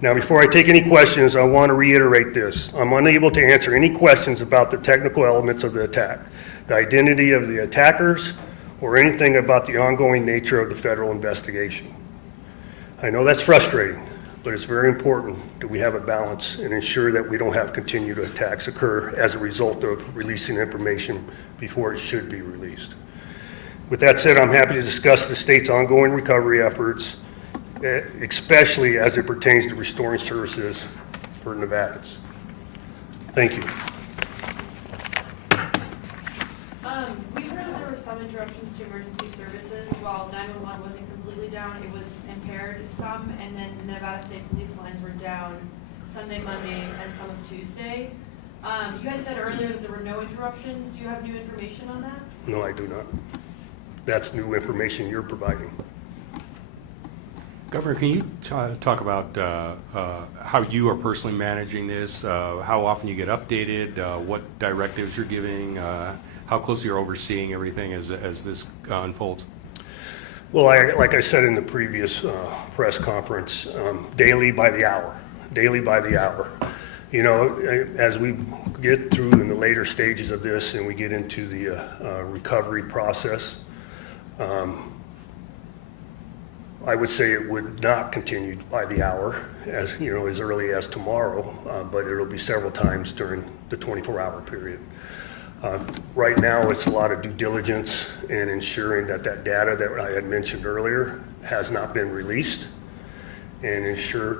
Now, before I take any questions, I want to reiterate this. I'm unable to answer any questions about the technical elements of the attack, the identity of the attackers, or anything about the ongoing nature of the federal investigation. I know that's frustrating, but it's very important that we have a balance and ensure that we don't have continued attacks occur as a result of releasing information before it should be released. With that said, I'm happy to discuss the state's ongoing recovery efforts, especially as it pertains to restoring services for Nevadans. Thank you. We heard that there were some interruptions to emergency services. While 911 wasn't completely down, it was impaired some, and then Nevada State Police lines were down Sunday, Monday, and some of Tuesday. You had said earlier that there were no interruptions. Do you have new information on that? No, I do not. That's new information you're providing. Governor, can you talk about how you are personally managing this, how often you get updated, what directives you're giving, how closely you're overseeing everything as this unfolds? Well, like I said in the previous press conference, daily by the hour. You know, as we get through in the later stages of this and we get into the recovery process, I would say it would not continue by the hour, as you know, as early as tomorrow, but it'll be several times during the 24-hour period. Right now, it's a lot of due diligence and ensuring that that data that I had mentioned earlier has not been released, and ensure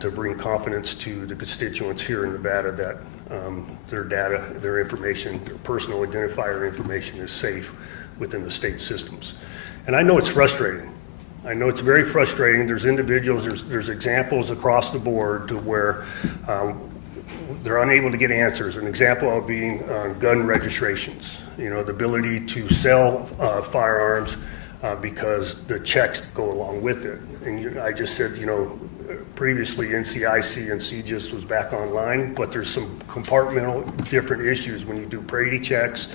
to bring confidence to the constituents here in Nevada that their data, their information, their personal identifier information is safe within the state systems. And I know it's frustrating. I know it's very frustrating. There's individuals, there's examples across the board to where they're unable to get answers. An example of being gun registrations, you know, the ability to sell firearms because the checks go along with it. And I just said, you know, previously NCIC and CGIS was back online, but there's some compartmental different issues when you do Brady checks,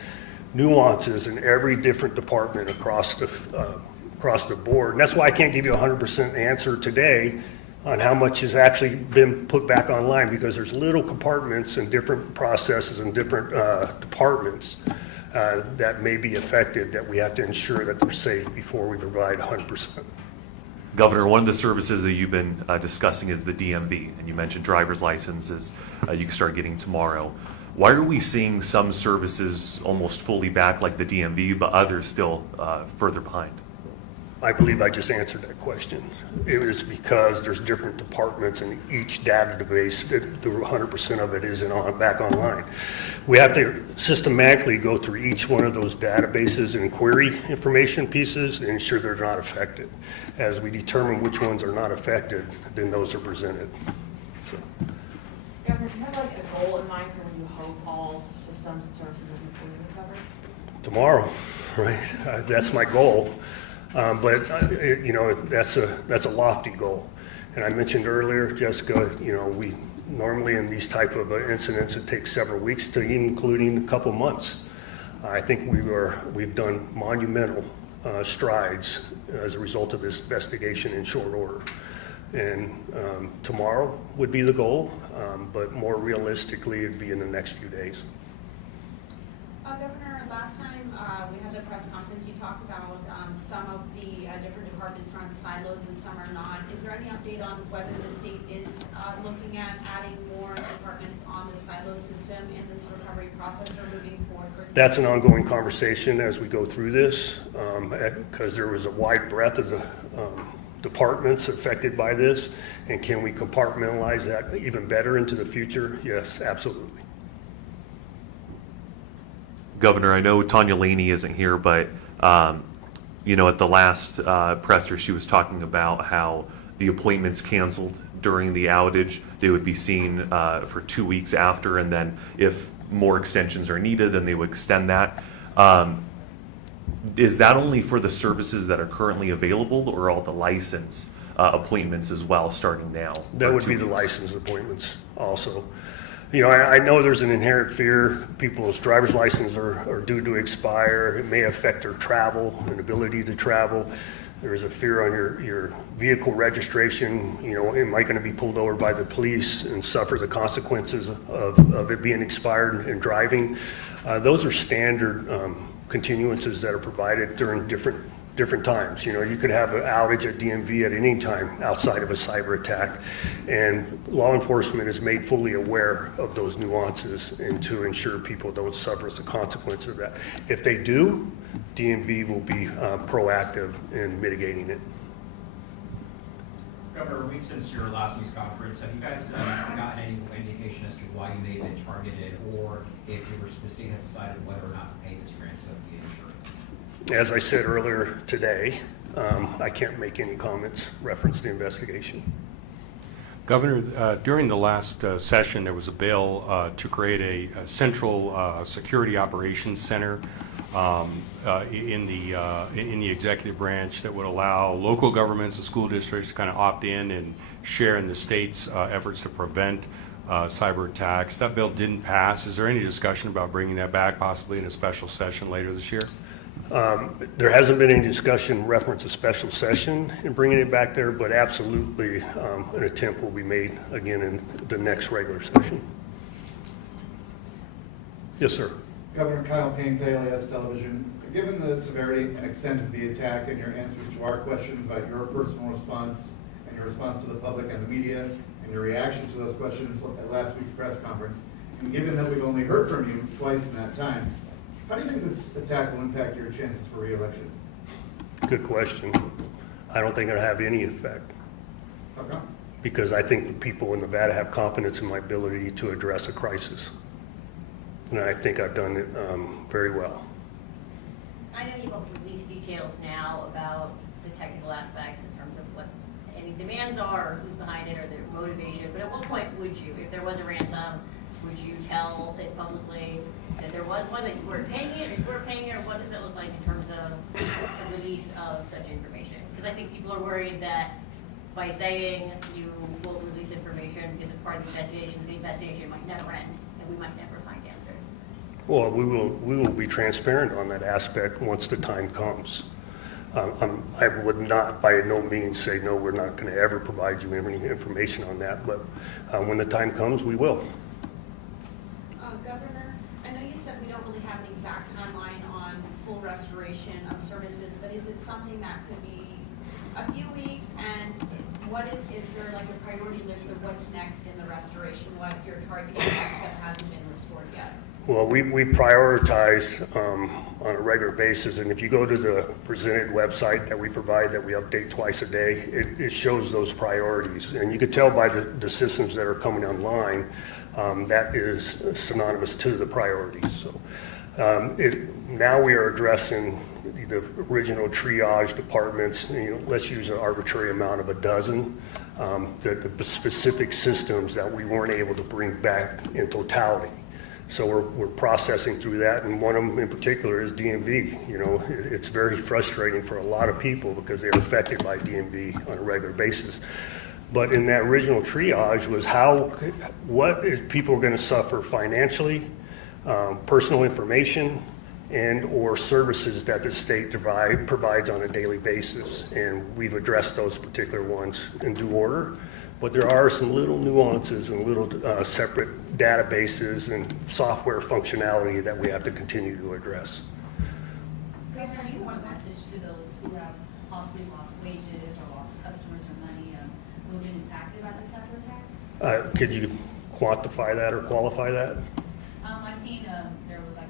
nuances in every different department across the board. And that's why I can't give you a 100% answer today on how much has actually been put back online, because there's little compartments and different processes and different departments that may be affected that we have to ensure that they're safe before we provide 100%. Governor, one of the services that you've been discussing is the DMV, and you mentioned driver's licenses you can start getting tomorrow. Why are we seeing some services almost fully back like the DMV, but others still further behind? I believe I just answered that question. It is because there's different departments in each database that the 100% of it isn't back online. We have to systematically go through each one of those databases and query information pieces and ensure they're not affected. As we determine which ones are not affected, then those are presented. So. Governor, do you have like a goal in mind for when you hope all systems and services will be fully recovered? Tomorrow, right? That's my goal. You know, that's a lofty goal. And I mentioned earlier, Jessica, you know, we normally in these type of incidents, it takes several weeks to including a couple months. I think we've done monumental strides as a result of this investigation in short order. And tomorrow would be the goal, but more realistically, it'd be in the next few days. Governor, last time we had the press conference, you talked about some of the different departments are on silos and some are not. Is there any update on whether the state is looking at adding more departments on the silo system in this recovery process or moving forward? That's an ongoing conversation as we go through this, because there was a wide breadth of the departments affected by this, and can we compartmentalize that even better into the future? Yes, absolutely. Governor, I know Tanya Laney isn't here, but you know, at the last presser, she was talking about how the appointments canceled during the outage, they would be seen for 2 weeks after, and then if more extensions are needed, then they would extend that. Is that only for the services that are currently available, or all the license appointments as well, starting now? That would be the license appointments also. You know, I know there's an inherent fear. People's driver's licenses are due to expire. It may affect their travel and ability to travel. There is a fear on your vehicle registration. You know, am I going to be pulled over by the police and suffer the consequences of it being expired and driving? Those are standard continuances that are provided during different times. You know, you could have an outage at DMV at any time outside of a cyber attack, and law enforcement is made fully aware of those nuances and to ensure people don't suffer the consequences of that. If they do, DMV will be proactive in mitigating it. Governor, a week since your last news conference, have you guys gotten any indication as to why you may have been targeted, or if the state has decided whether or not to pay this ransom via insurance? As I said earlier today, I can't make any comments reference the investigation. Governor, during the last session, there was a bill to create a central security operations center in the executive branch that would allow local governments and school districts to kind of opt in and share in the state's efforts to prevent cyber attacks. That bill didn't pass. Is there any discussion about bringing that back, possibly in a special session later this year? There hasn't been any discussion reference a special session in bringing it back there, but absolutely an attempt will be made again in the next regular session. Yes, sir. Governor Kyle Payne, KLAS Television. Given the severity and extent of the attack and your answers to our questions about your personal response and your response to the public and the media and your reaction to those questions at last week's press conference, and given that we've only heard from you twice in that time, how do you think this attack will impact your chances for re-election? Good question. I don't think it'll have any effect, How come? because I think the people in Nevada have confidence in my ability to address a crisis. And I think I've done it very well. I know you won't release details now about the technical aspects in terms of what any demands are, or who's behind it, or their motivation, but at what point would you, if there was a ransom, would you tell it publicly that there was one, that you weren't paying it, or you were paying it, or what does it look like in terms of the release of such information? Because I think people are worried that by saying you will release information because it's part of the investigation might never end, and we might never find answers. Well, we will be transparent on that aspect once the time comes. I would not by no means say, no, we're not going to ever provide you any information on that, but when the time comes, we will. Governor, I know you said we don't really have an exact timeline on full restoration of services, but is it something that could be a few weeks? And is there like a priority list of what's next in the restoration, what you're targeting next that hasn't been restored yet? Well, we prioritize on a regular basis, and if you go to the presented website that we provide, that we update twice a day, it shows those priorities. And you can tell by the systems that are coming online, that is synonymous to the priorities. So now we are addressing the original triage departments. You know, let's use an arbitrary amount of a dozen. The specific systems that we weren't able to bring back in totality. So we're processing through that, and one of them in particular is DMV. You know, it's very frustrating for a lot of people because they're affected by DMV on a regular basis. But in that original triage was what is people going to suffer financially, personal information, and or services that the state provides on a daily basis. And we've addressed those particular ones in due order. But there are some little nuances and little separate databases and software functionality that we have to continue to address. Governor, you want a message to those who have possibly lost wages or lost customers or money who have been impacted by the cyber attack? Could you quantify that or qualify that? I've seen there was like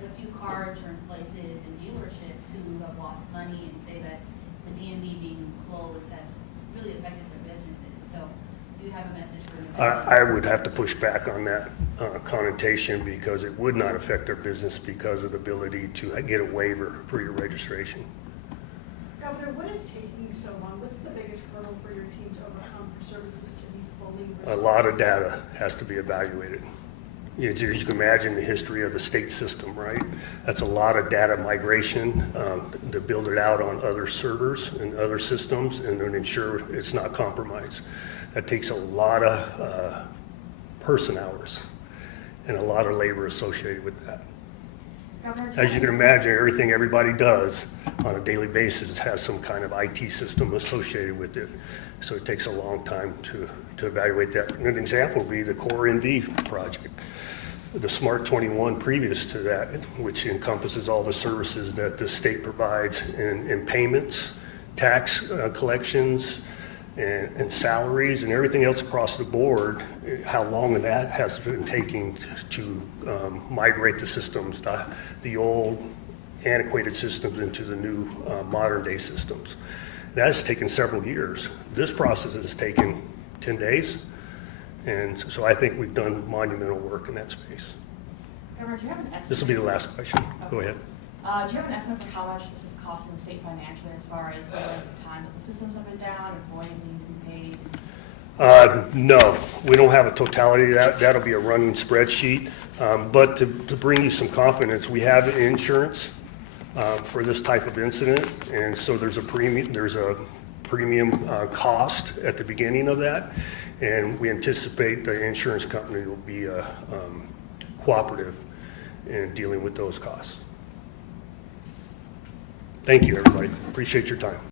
a few car insurance places and dealerships who have lost money and say that the DMV being closed has really affected their businesses. So do you have a message for them? I would have to push back on that connotation because it would not affect their business because of the ability to get a waiver for your registration. Governor, what is taking you so long? What's the biggest hurdle for your team to overcome for services to be fully restored? A lot of data has to be evaluated. As you can imagine the history of the state system, right? That's a lot of data migration to build it out on other servers and other systems and then ensure it's not compromised. That takes a lot of person hours and a lot of labor associated with that. Governor, As you can imagine, everything everybody does on a daily basis has some kind of IT system associated with it. So it takes a long time to evaluate that. An example would be the Core NV project. The Smart 21 previous to that, which encompasses all the services that the state provides in payments, tax collections, and salaries and everything else across the board, how long that has been taking to migrate the systems, the old antiquated systems into the new modern day systems. That has taken several years. This process has taken 10 days. And so I think we've done monumental work in that space. Governor, do you have an estimate? This will be the last question. Go ahead. Do you have an estimate for how much this is costing the state financially as far as the length of time that the systems have been down, employees need to be paid? No, we don't have a totality of that. That'll be a running spreadsheet. But to bring you some confidence, we have insurance for this type of incident. And so there's a premium cost at the beginning of that. And we anticipate the insurance company will be cooperative in dealing with those costs. Thank you, everybody. Appreciate your time.